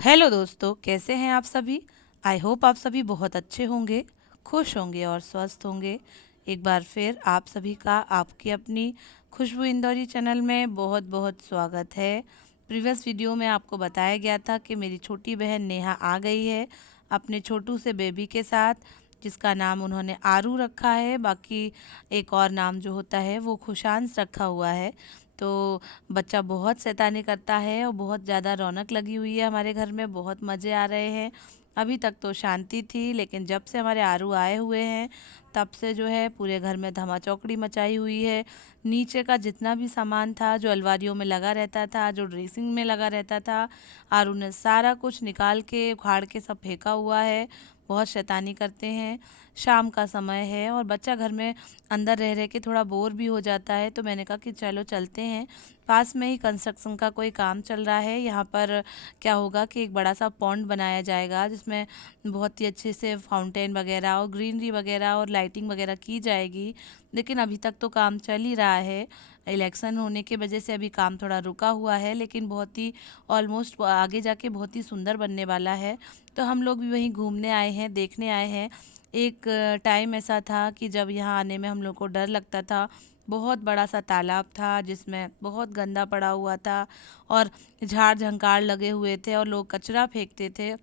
Hello दोस्तों, कैसे हैं आप सभी। आई होप आप सभी बहुत अच्छे होंगे, खुश होंगे और स्वस्थ होंगे। एक बार फिर आप सभी का आपकी अपनी खुशबू इंदौरी चैनल में बहुत बहुत स्वागत है। प्रीवियस वीडियो में आपको बताया गया था कि मेरी छोटी बहन नेहा आ गई है अपने छोटू से बेबी के साथ, जिसका नाम उन्होंने आरू रखा है। बाकी एक और नाम जो होता है वो खुशांस रखा हुआ है। तो बच्चा बहुत शैतानी करता है और बहुत ज़्यादा रौनक लगी हुई है हमारे घर में, बहुत मज़े आ रहे हैं। अभी तक तो शांति थी, लेकिन जब से हमारे आरू आए हुए हैं तब से जो है पूरे घर में धमा चौकड़ी मचाई हुई है। नीचे का जितना भी सामान था, जो अलमारियों में लगा रहता था, जो ड्रेसिंग में लगा रहता था, आरू ने सारा कुछ निकाल के उखाड़ के सब फेंका हुआ है। बहुत शैतानी करते हैं। शाम का समय है और बच्चा घर में अंदर रह रह के थोड़ा बोर भी हो जाता है, तो मैंने कहा कि चलो चलते हैं। पास में ही कंस्ट्रक्शन का कोई काम चल रहा है। यहाँ पर क्या होगा कि एक बड़ा सा पॉन्ड बनाया जाएगा, जिसमें बहुत ही अच्छे से फाउंटेन वगैरह और ग्रीनरी वगैरह और लाइटिंग वगैरह की जाएगी। लेकिन अभी तक तो काम चल ही रहा है। इलेक्शन होने की वजह से अभी काम थोड़ा रुका हुआ है, लेकिन बहुत ही ऑलमोस्ट आगे जाके बहुत ही सुंदर बनने वाला है। तो हम लोग भी वहीं घूमने आए हैं, देखने आए हैं। एक टाइम ऐसा था कि जब यहाँ आने में हम लोग को डर लगता था। बहुत बड़ा सा तालाब था जिसमें बहुत गंदा पड़ा हुआ था और झाड़ झंकार लगे हुए थे और लोग कचरा फेंकते थे।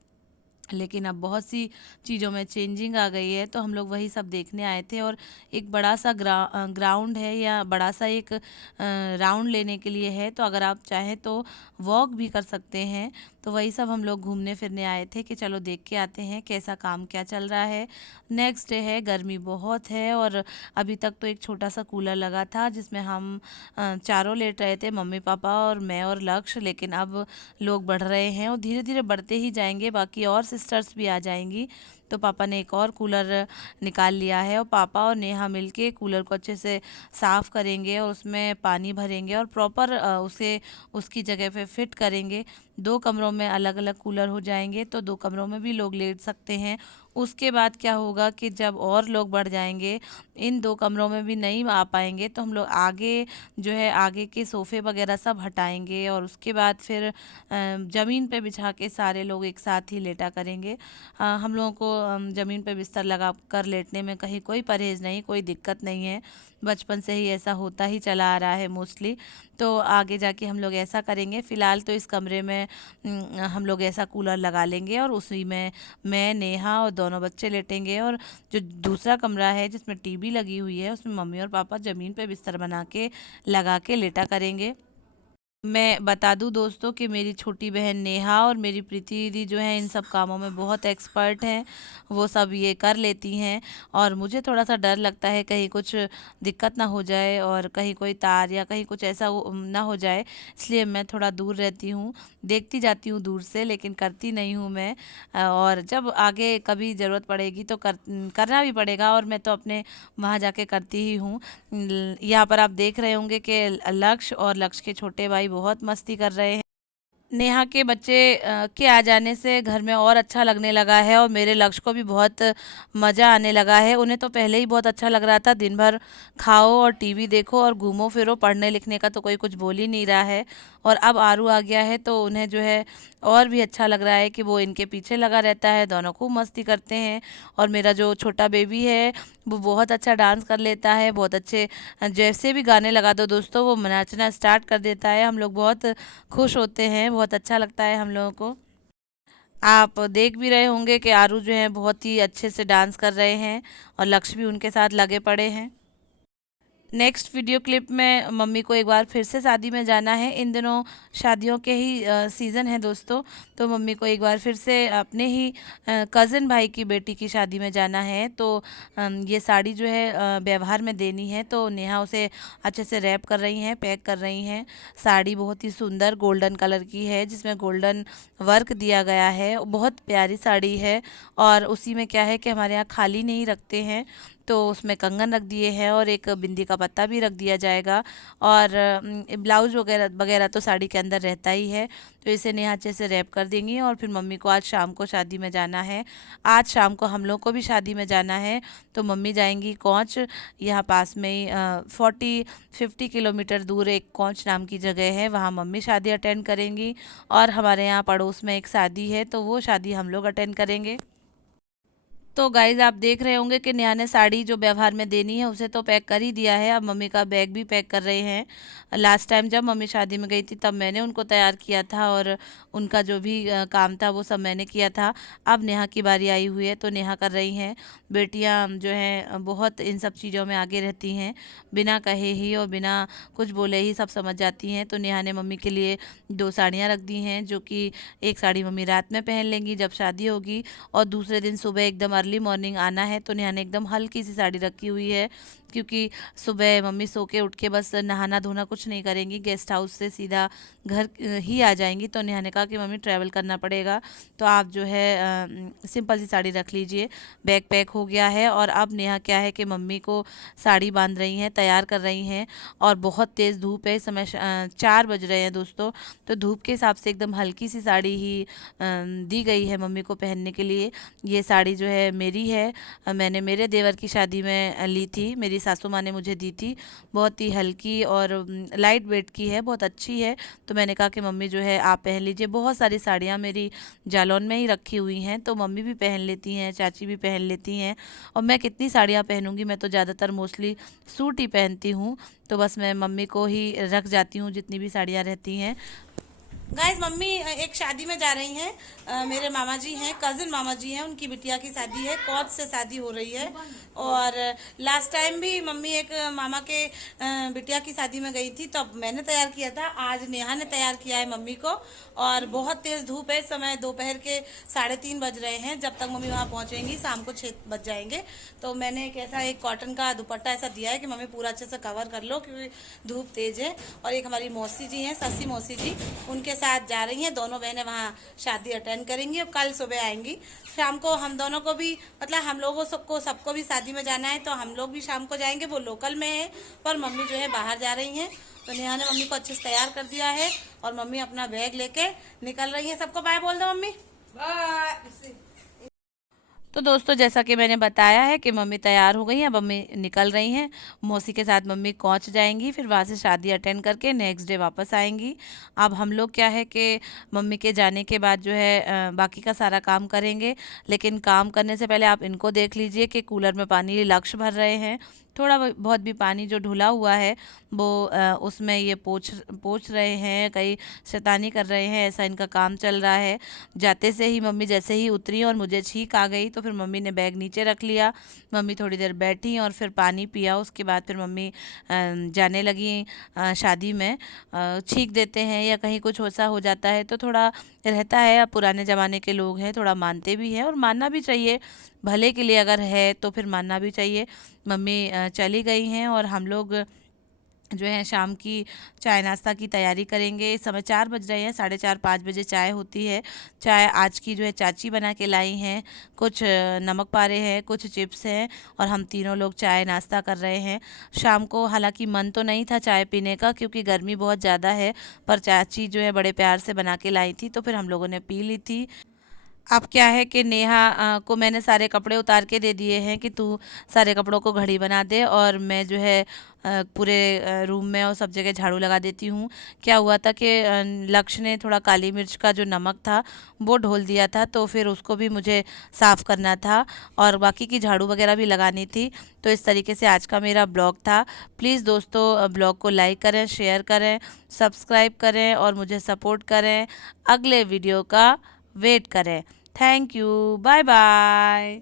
लेकिन अब बहुत सी चीज़ों में चेंजिंग आ गई है, तो हम लोग वही सब देखने आए थे। और एक बड़ा सा ग्राउंड है, या बड़ा सा एक राउंड लेने के लिए है, तो अगर आप चाहें तो वॉक भी कर सकते हैं। तो वही सब हम लोग घूमने फिरने आए थे कि चलो देख के आते हैं कैसा काम क्या चल रहा है। नेक्स्ट डे है, गर्मी बहुत है और अभी तक तो एक छोटा सा कूलर लगा था जिसमें हम चारों लेट रहे थे, मम्मी पापा और मैं और लक्ष्य। लेकिन अब लोग बढ़ रहे हैं और धीरे धीरे बढ़ते ही जाएंगे, बाकी और सिस्टर्स भी आ जाएंगी। तो पापा ने एक और कूलर निकाल लिया है और पापा और नेहा मिलके कूलर को अच्छे से साफ़ करेंगे और उसमें पानी भरेंगे और प्रॉपर उसे उसकी जगह पे फिट करेंगे। दो कमरों में अलग अलग कूलर हो जाएंगे, तो दो कमरों में भी लोग लेट सकते हैं। उसके बाद क्या होगा कि जब और लोग बढ़ जाएंगे, इन दो कमरों में भी नहीं आ पाएंगे, तो हम लोग आगे जो है आगे के सोफ़े वगैरह सब हटाएंगे और उसके बाद फिर ज़मीन पे बिछा के सारे लोग एक साथ ही लेटा करेंगे। हम लोगों को ज़मीन पे बिस्तर लगा कर लेटने में कहीं कोई परहेज़ नहीं, कोई दिक्कत नहीं है। बचपन से ही ऐसा होता ही चला आ रहा है मोस्टली। तो आगे जाके हम लोग ऐसा करेंगे। फ़िलहाल तो इस कमरे में हम लोग ऐसा कूलर लगा लेंगे और उसी में मैं, नेहा और दोनों बच्चे लेटेंगे। और जो दूसरा कमरा है जिसमें टीवी लगी हुई है, उसमें मम्मी और पापा ज़मीन पे बिस्तर बना के लगा के लेटा करेंगे। मैं बता दूं दोस्तों कि मेरी छोटी बहन नेहा और मेरी प्रीति दीदी जो है इन सब कामों में बहुत एक्सपर्ट हैं। वो सब ये कर लेती हैं और मुझे थोड़ा सा डर लगता है कहीं कुछ दिक्कत ना हो जाए और कहीं कोई तार या कहीं कुछ ऐसा ना हो जाए, इसलिए मैं थोड़ा दूर रहती हूँ। देखती जाती हूँ दूर से, लेकिन करती नहीं हूँ मैं। और जब आगे कभी ज़रूरत पड़ेगी तो करना भी पड़ेगा, और मैं तो अपने वहाँ जाके करती ही हूँ। यहाँ पर आप देख रहे होंगे कि लक्ष्य और लक्ष्य के छोटे भाई बहुत मस्ती कर रहे हैं। नेहा के बच्चे के आ जाने से घर में और अच्छा लगने लगा है और मेरे लक्ष्य को भी बहुत मज़ा आने लगा है। उन्हें तो पहले ही बहुत अच्छा लग रहा था, दिन भर खाओ और टीवी देखो और घूमो फिरो, पढ़ने लिखने का तो कोई कुछ बोल ही नहीं रहा है। और अब आरू आ गया है तो उन्हें जो है और भी अच्छा लग रहा है कि वो इनके पीछे लगा रहता है, दोनों खूब मस्ती करते हैं। और मेरा जो छोटा बेबी है वो बहुत अच्छा डांस कर लेता है, बहुत अच्छे जैसे भी गाने लगा दो दोस्तों वो नाचना स्टार्ट कर देता है। हम लोग बहुत खुश होते हैं, बहुत अच्छा लगता है हम लोगों को। आप देख भी रहे होंगे कि आरू जो है बहुत ही अच्छे से डांस कर रहे हैं और लक्ष्य भी उनके साथ लगे पड़े हैं। नेक्स्ट वीडियो क्लिप में मम्मी को एक बार फिर से शादी में जाना है। इन दिनों शादियों के ही सीज़न है दोस्तों। तो मम्मी को एक बार फिर से अपने ही कज़न भाई की बेटी की शादी में जाना है। तो ये साड़ी जो है व्यवहार में देनी है, तो नेहा उसे अच्छे से रैप कर रही हैं, पैक कर रही हैं। साड़ी बहुत ही सुंदर गोल्डन कलर की है जिसमें गोल्डन वर्क दिया गया है, बहुत प्यारी साड़ी है। और उसी में क्या है कि हमारे यहाँ खाली नहीं रखते हैं, तो उसमें कंगन रख दिए हैं और एक बिंदी का पत्ता भी रख दिया जाएगा। और ब्लाउज वगैरह वगैरह तो साड़ी के अंदर रहता ही है। तो इसे नेहा अच्छे से रैप कर देंगी और फिर मम्मी को आज शाम को शादी में जाना है। आज शाम को हम लोग को भी शादी में जाना है। तो मम्मी जाएंगी कौंच, यहाँ पास में ही 40-50 किलोमीटर दूर एक कौंच नाम की जगह है, वहाँ मम्मी शादी अटेंड करेंगी। और हमारे यहाँ पड़ोस में एक शादी है, तो वो शादी हम लोग अटेंड करेंगे। तो गाइज़ आप देख रहे होंगे कि नेहा ने साड़ी जो व्यवहार में देनी है उसे तो पैक कर ही दिया है। अब मम्मी का बैग भी पैक कर रहे हैं। लास्ट टाइम जब मम्मी शादी में गई थी तब मैंने उनको तैयार किया था और उनका जो भी काम था वो सब मैंने किया था। अब नेहा की बारी आई हुई है तो नेहा कर रही हैं। बेटियां जो हैं बहुत इन सब चीज़ों में आगे रहती हैं, बिना कहे ही और बिना कुछ बोले ही सब समझ जाती हैं। तो नेहा ने मम्मी के लिए 2 साड़ियाँ रख दी हैं, जो कि एक साड़ी मम्मी रात में पहन लेंगी जब शादी होगी, और दूसरे दिन सुबह एकदम अर्ली मॉर्निंग आना है। तो नेहा ने एकदम हल्की सी साड़ी रखी हुई है, क्योंकि सुबह मम्मी सो के उठ के बस नहाना धोना कुछ नहीं करेंगी, गेस्ट हाउस से सीधा घर ही आ जाएंगी। तो नेहा ने कहा कि मम्मी ट्रैवल करना पड़ेगा, तो आप जो है सिंपल सी साड़ी रख लीजिए। बैग पैक हो गया है और अब नेहा क्या है कि मम्मी को साड़ी बांध रही हैं, तैयार कर रही हैं। और बहुत तेज़ धूप है, इस समय 4 बज रहे हैं दोस्तों। तो धूप के हिसाब से एकदम हल्की सी साड़ी ही दी गई है मम्मी को पहनने के लिए। ये साड़ी जो है मेरी है, मैंने मेरे देवर की शादी में ली थी, मेरी सासू माँ ने मुझे दी थी। बहुत ही हल्की और लाइट वेट की है, बहुत अच्छी है। तो मैंने कहा कि मम्मी जो है आप पहन लीजिए। बहुत सारी साड़ियाँ मेरी जालौन में ही रखी हुई हैं, तो मम्मी भी पहन लेती हैं, चाची भी पहन लेती हैं। और मैं कितनी साड़ियाँ पहनूंगी, मैं तो ज़्यादातर मोस्टली सूट ही पहनती हूँ। तो बस मैं मम्मी को ही रख जाती हूँ जितनी भी साड़ियाँ रहती हैं। गाइज मम्मी एक शादी में जा रही हैं। मेरे मामा जी हैं, कजिन मामा जी हैं, उनकी बिटिया की शादी है, कौच से शादी हो रही है। और लास्ट टाइम भी मम्मी एक मामा के बिटिया की शादी में गई थी, तब मैंने तैयार किया था। आज नेहा ने तैयार किया है मम्मी को। और बहुत तेज धूप है, इस समय दोपहर के 3:30 बज रहे हैं। जब तक मम्मी वहाँ पहुँचेंगी शाम को 6 बज जाएंगे। तो मैंने एक कॉटन का दुपट्टा ऐसा दिया है कि मम्मी पूरा अच्छे से कवर कर लो, क्योंकि धूप तेज है। और एक हमारी मौसी जी हैं, ससी मौसी जी, उनके साथ जा रही हैं। दोनों बहनें वहाँ शादी अटेंड करेंगी और कल सुबह आएंगी। शाम को हम दोनों को भी, मतलब हम लोगों सबको भी शादी में जाना है, तो हम लोग भी शाम को जाएंगे। वो लोकल में है, पर मम्मी जो है बाहर जा रही हैं। तो नेहा ने मम्मी को अच्छे से तैयार कर दिया है और मम्मी अपना बैग लेके निकल रही है। सबको बाय बोल दो मम्मी। बाय। तो दोस्तों जैसा कि मैंने बताया है कि मम्मी तैयार हो गई हैं, अब मम्मी निकल रही हैं। मौसी के साथ मम्मी पहुंच जाएंगी, फिर वहाँ से शादी अटेंड करके नेक्स्ट डे वापस आएंगी। अब हम लोग क्या है कि मम्मी के जाने के बाद जो है बाकी का सारा काम करेंगे। लेकिन काम करने से पहले आप इनको देख लीजिए कि कूलर में पानी लक्ष्य भर रहे हैं। थोड़ा बहुत भी पानी जो ढुला हुआ है वो उसमें ये पोछ पोछ रहे हैं, कहीं शैतानी कर रहे हैं, ऐसा इनका काम चल रहा है। जाते से ही मम्मी जैसे ही उतरी और मुझे छींक आ गई, तो फिर मम्मी ने बैग नीचे रख लिया। मम्मी थोड़ी देर बैठी और फिर पानी पिया। उसके बाद फिर मम्मी जाने लगी शादी में। छींक देते हैं या कहीं कुछ ऐसा हो जाता है तो थोड़ा रहता है, अब पुराने ज़माने के लोग हैं, थोड़ा मानते भी हैं और मानना भी चाहिए। भले के लिए अगर है तो फिर मानना भी चाहिए। मम्मी चली गई हैं और हम लोग जो है शाम की चाय नाश्ता की तैयारी करेंगे। इस समय 4 बज रहे हैं, 4:30-5 बजे चाय होती है। चाय आज की जो है चाची बना के लाई हैं। कुछ नमक पारे हैं, कुछ चिप्स हैं और हम तीनों लोग चाय नाश्ता कर रहे हैं शाम को। हालांकि मन तो नहीं था चाय पीने का, क्योंकि गर्मी बहुत ज़्यादा है, पर चाची जो है बड़े प्यार से बना के लाई थी, तो फिर हम लोगों ने पी ली थी। अब क्या है कि नेहा को मैंने सारे कपड़े उतार के दे दिए हैं कि तू सारे कपड़ों को घड़ी बना दे, और मैं जो है पूरे रूम में और सब जगह झाड़ू लगा देती हूँ। क्या हुआ था कि लक्ष्य ने थोड़ा काली मिर्च का जो नमक था वो ढोल दिया था, तो फिर उसको भी मुझे साफ़ करना था और बाकी की झाड़ू वगैरह भी लगानी थी। तो इस तरीके से आज का मेरा ब्लॉग था। प्लीज़ दोस्तों ब्लॉग को लाइक करें, शेयर करें, सब्सक्राइब करें और मुझे सपोर्ट करें। अगले वीडियो का वेट करें। Thank you, bye bye.